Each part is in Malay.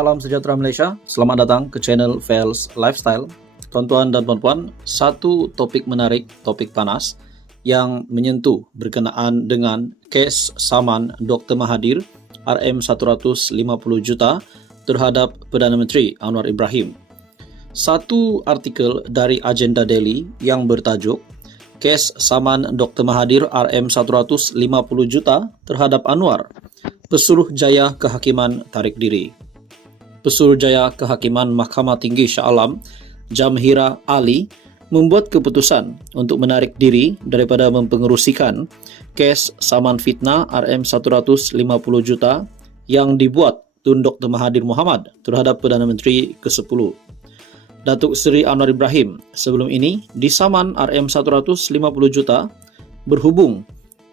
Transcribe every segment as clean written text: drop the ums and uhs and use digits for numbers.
Salam sejahtera Malaysia, selamat datang ke channel Vels Lifestyle. Tuan-tuan dan puan-puan, satu topik menarik, topik panas yang menyentuh berkenaan dengan kes saman Dr. Mahathir RM150 juta terhadap Perdana Menteri Anwar Ibrahim. Satu artikel dari Agenda Daily yang bertajuk Kes saman Dr. Mahathir RM150 juta terhadap Anwar, Pesuruhjaya Kehakiman tarik diri. Pesuruhjaya Kehakiman Mahkamah Tinggi Shah Alam, Jamhira Ali, membuat keputusan untuk menarik diri daripada mempengerusikan kes saman fitnah RM150 juta yang dibuat Tun Dr. Mahathir Mohamad terhadap Perdana Menteri ke-10. Datuk Seri Anwar Ibrahim sebelum ini disaman RM150 juta berhubung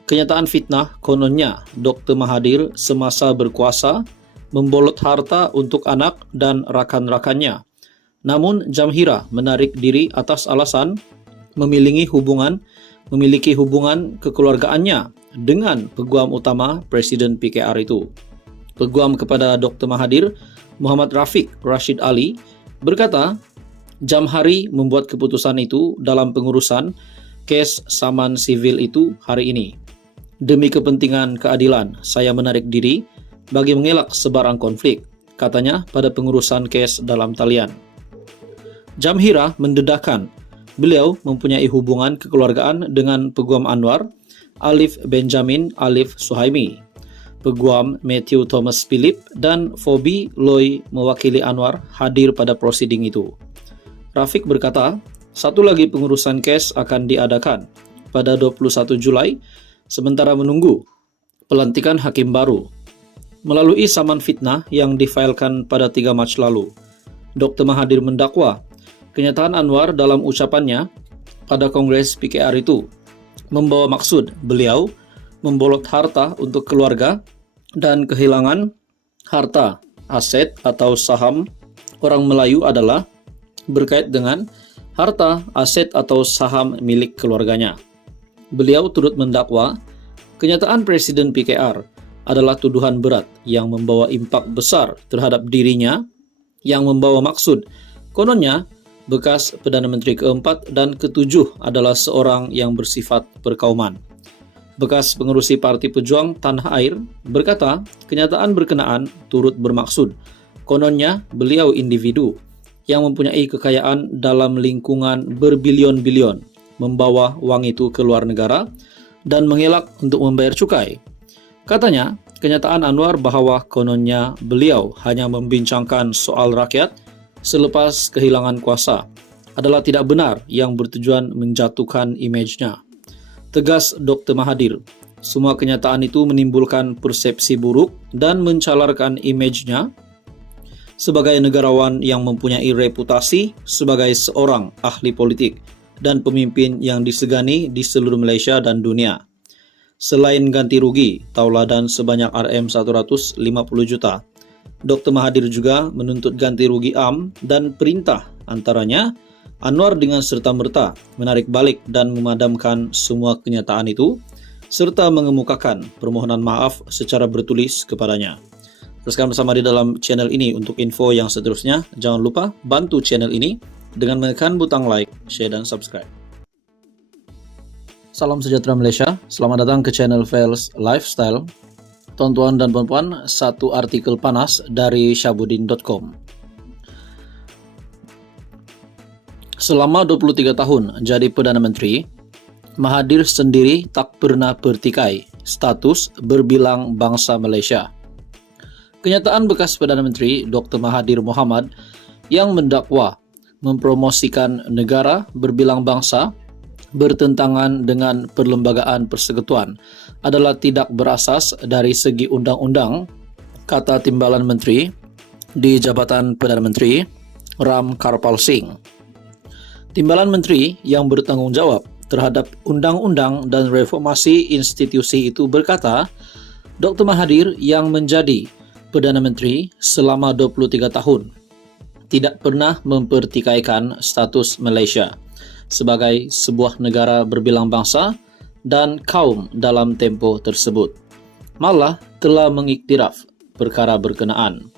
kenyataan fitnah kononnya Dr. Mahathir semasa berkuasa membolot harta untuk anak dan rakan-rakannya. Namun Jamhira menarik diri atas alasan memiliki hubungan kekeluargaannya dengan peguam utama Presiden PKR itu. Peguam kepada Dr. Mahathir, Muhammad Rafiq Rashid Ali, berkata, Jamhari membuat keputusan itu dalam pengurusan kes saman sivil itu hari ini. Demi kepentingan keadilan, saya menarik diri bagi mengelak sebarang konflik, katanya pada pengurusan kes dalam talian. Jamhira mendedahkan beliau mempunyai hubungan kekeluargaan dengan Peguam Anwar, Alif Benjamin Alif Suhaimi, Peguam Matthew Thomas Philip dan Phoebe Loy mewakili Anwar hadir pada prosiding itu. Rafiq berkata, satu lagi pengurusan kes akan diadakan pada 21 Julai sementara menunggu pelantikan hakim baru. Melalui saman fitnah yang difailkan pada 3 Mac lalu, Dr. Mahathir mendakwa kenyataan Anwar dalam ucapannya pada Kongres PKR itu membawa maksud beliau membolot harta untuk keluarga dan kehilangan harta, aset atau saham orang Melayu adalah berkait dengan harta, aset atau saham milik keluarganya. Beliau turut mendakwa kenyataan Presiden PKR adalah tuduhan berat yang membawa impak besar terhadap dirinya yang membawa maksud. Kononnya, bekas Perdana Menteri ke-4 dan ke-7 adalah seorang yang bersifat perkauman. Bekas pengerusi Parti Pejuang Tanah Air berkata, kenyataan berkenaan turut bermaksud. Kononnya, beliau individu yang mempunyai kekayaan dalam lingkungan berbilion-bilion, membawa wang itu ke luar negara dan mengelak untuk membayar cukai. Katanya, kenyataan Anwar bahwa kononnya beliau hanya membincangkan soal rakyat selepas kehilangan kuasa adalah tidak benar yang bertujuan menjatuhkan imejnya. Tegas Dr. Mahathir, semua kenyataan itu menimbulkan persepsi buruk dan mencalarkan imejnya sebagai negarawan yang mempunyai reputasi sebagai seorang ahli politik dan pemimpin yang disegani di seluruh Malaysia dan dunia. Selain ganti rugi tauladan sebanyak RM150 juta, Dr. Mahathir juga menuntut ganti rugi AM dan perintah, antaranya Anwar dengan serta-merta menarik balik dan memadamkan semua kenyataan itu serta mengemukakan permohonan maaf secara bertulis kepadanya. Teruskan bersama di dalam channel ini untuk info yang seterusnya. Jangan lupa bantu channel ini dengan menekan butang like, share dan subscribe. Salam sejahtera Malaysia, selamat datang ke channel Vels Lifestyle. Tuan-tuan dan puan-puan, satu artikel panas dari Syahbudin.com. Selama 23 tahun jadi Perdana Menteri, Mahathir sendiri tak pernah bertikai status berbilang bangsa Malaysia. Kenyataan bekas Perdana Menteri Dr. Mahathir Mohamad yang mendakwa mempromosikan negara berbilang bangsa bertentangan dengan perlembagaan persekutuan adalah tidak berasas dari segi undang-undang, kata Timbalan Menteri di Jabatan Perdana Menteri Ram Karpal Singh. Timbalan Menteri yang bertanggungjawab terhadap undang-undang dan reformasi institusi itu berkata, Dr. Mahathir yang menjadi Perdana Menteri selama 23 tahun tidak pernah mempertikaikan status Malaysia sebagai sebuah negara berbilang bangsa dan kaum dalam tempoh tersebut. Malah telah mengiktiraf perkara berkenaan.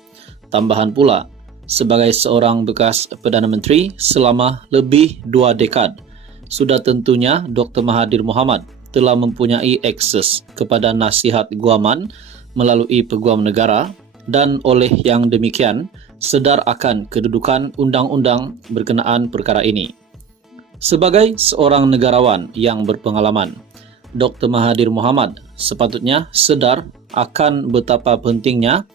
Tambahan pula, sebagai seorang bekas Perdana Menteri selama lebih 2 dekad, sudah tentunya Dr. Mahathir Mohamad telah mempunyai akses kepada nasihat guaman melalui Peguam Negara dan oleh yang demikian sedar akan kedudukan undang-undang berkenaan perkara ini. Sebagai seorang negarawan yang berpengalaman, Dr. Mahathir Mohamad sepatutnya sedar akan betapa pentingnya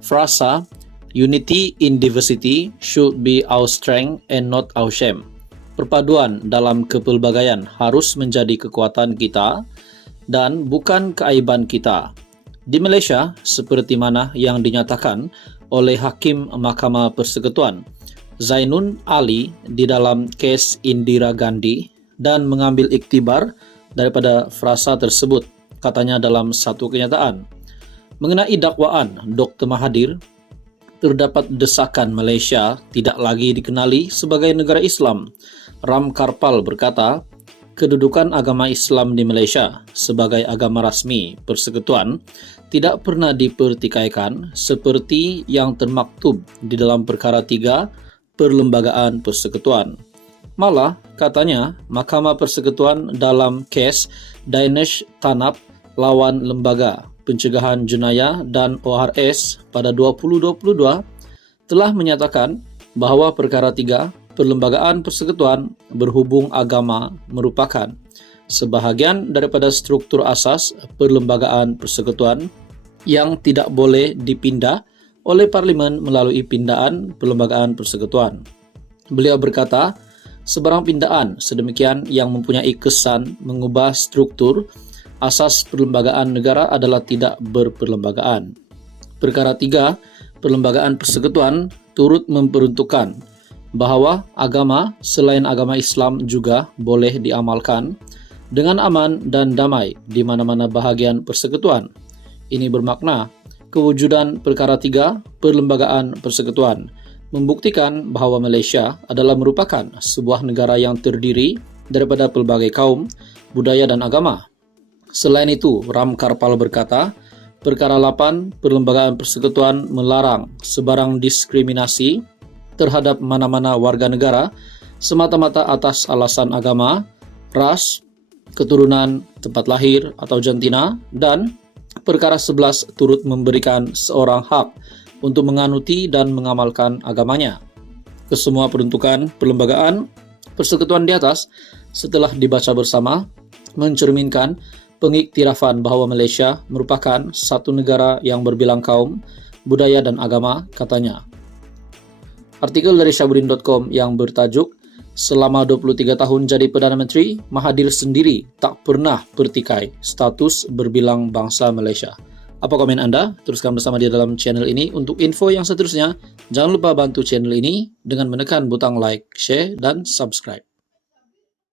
frasa "Unity in diversity should be our strength and not our shame". Perpaduan dalam kepelbagaian harus menjadi kekuatan kita dan bukan keaiban kita. Di Malaysia, seperti mana yang dinyatakan oleh Hakim Mahkamah Persekutuan Zainun Ali di dalam kes Indira Gandhi dan mengambil iktibar daripada frasa tersebut, katanya dalam satu kenyataan. Mengenai dakwaan Dr. Mahathir, terdapat desakan Malaysia tidak lagi dikenali sebagai negara Islam. Ram Karpal berkata, kedudukan agama Islam di Malaysia sebagai agama rasmi persekutuan tidak pernah dipertikaikan seperti yang termaktub di dalam perkara 3 Perlembagaan Persekutuan. Malah, katanya, Mahkamah Persekutuan dalam kes Dinesh Tanap lawan Lembaga Pencegahan Jenayah dan ORS pada 2022 telah menyatakan bahawa perkara 3 Perlembagaan Persekutuan berhubung agama merupakan sebahagian daripada struktur asas Perlembagaan Persekutuan yang tidak boleh dipindah oleh Parlimen melalui pindaan Perlembagaan Persekutuan. Beliau berkata, sebarang pindaan sedemikian yang mempunyai kesan mengubah struktur asas perlembagaan negara adalah tidak berperlembagaan. Perkara 3 Perlembagaan Persekutuan turut memperuntukkan bahawa agama selain agama Islam juga boleh diamalkan dengan aman dan damai di mana-mana bahagian persekutuan. Ini bermakna kewujudan perkara 3 Perlembagaan Persekutuan membuktikan bahawa Malaysia adalah merupakan sebuah negara yang terdiri daripada pelbagai kaum, budaya dan agama. Selain itu, Ram Karpal berkata, perkara 8 Perlembagaan Persekutuan melarang sebarang diskriminasi terhadap mana-mana warga negara semata-mata atas alasan agama, ras, keturunan, tempat lahir atau jantina, dan perkara 11 turut memberikan seorang hak untuk menganuti dan mengamalkan agamanya. Kesemua peruntukan Perlembagaan Persekutuan di atas setelah dibaca bersama mencerminkan pengiktirafan bahawa Malaysia merupakan satu negara yang berbilang kaum, budaya dan agama, katanya. Artikel dari Syahbudin.com yang bertajuk selama 23 tahun jadi Perdana Menteri, Mahathir sendiri tak pernah bertikai status berbilang bangsa Malaysia. Apa komen anda? Teruskan bersama dia dalam channel ini. Untuk info yang seterusnya, jangan lupa bantu channel ini dengan menekan butang like, share dan subscribe.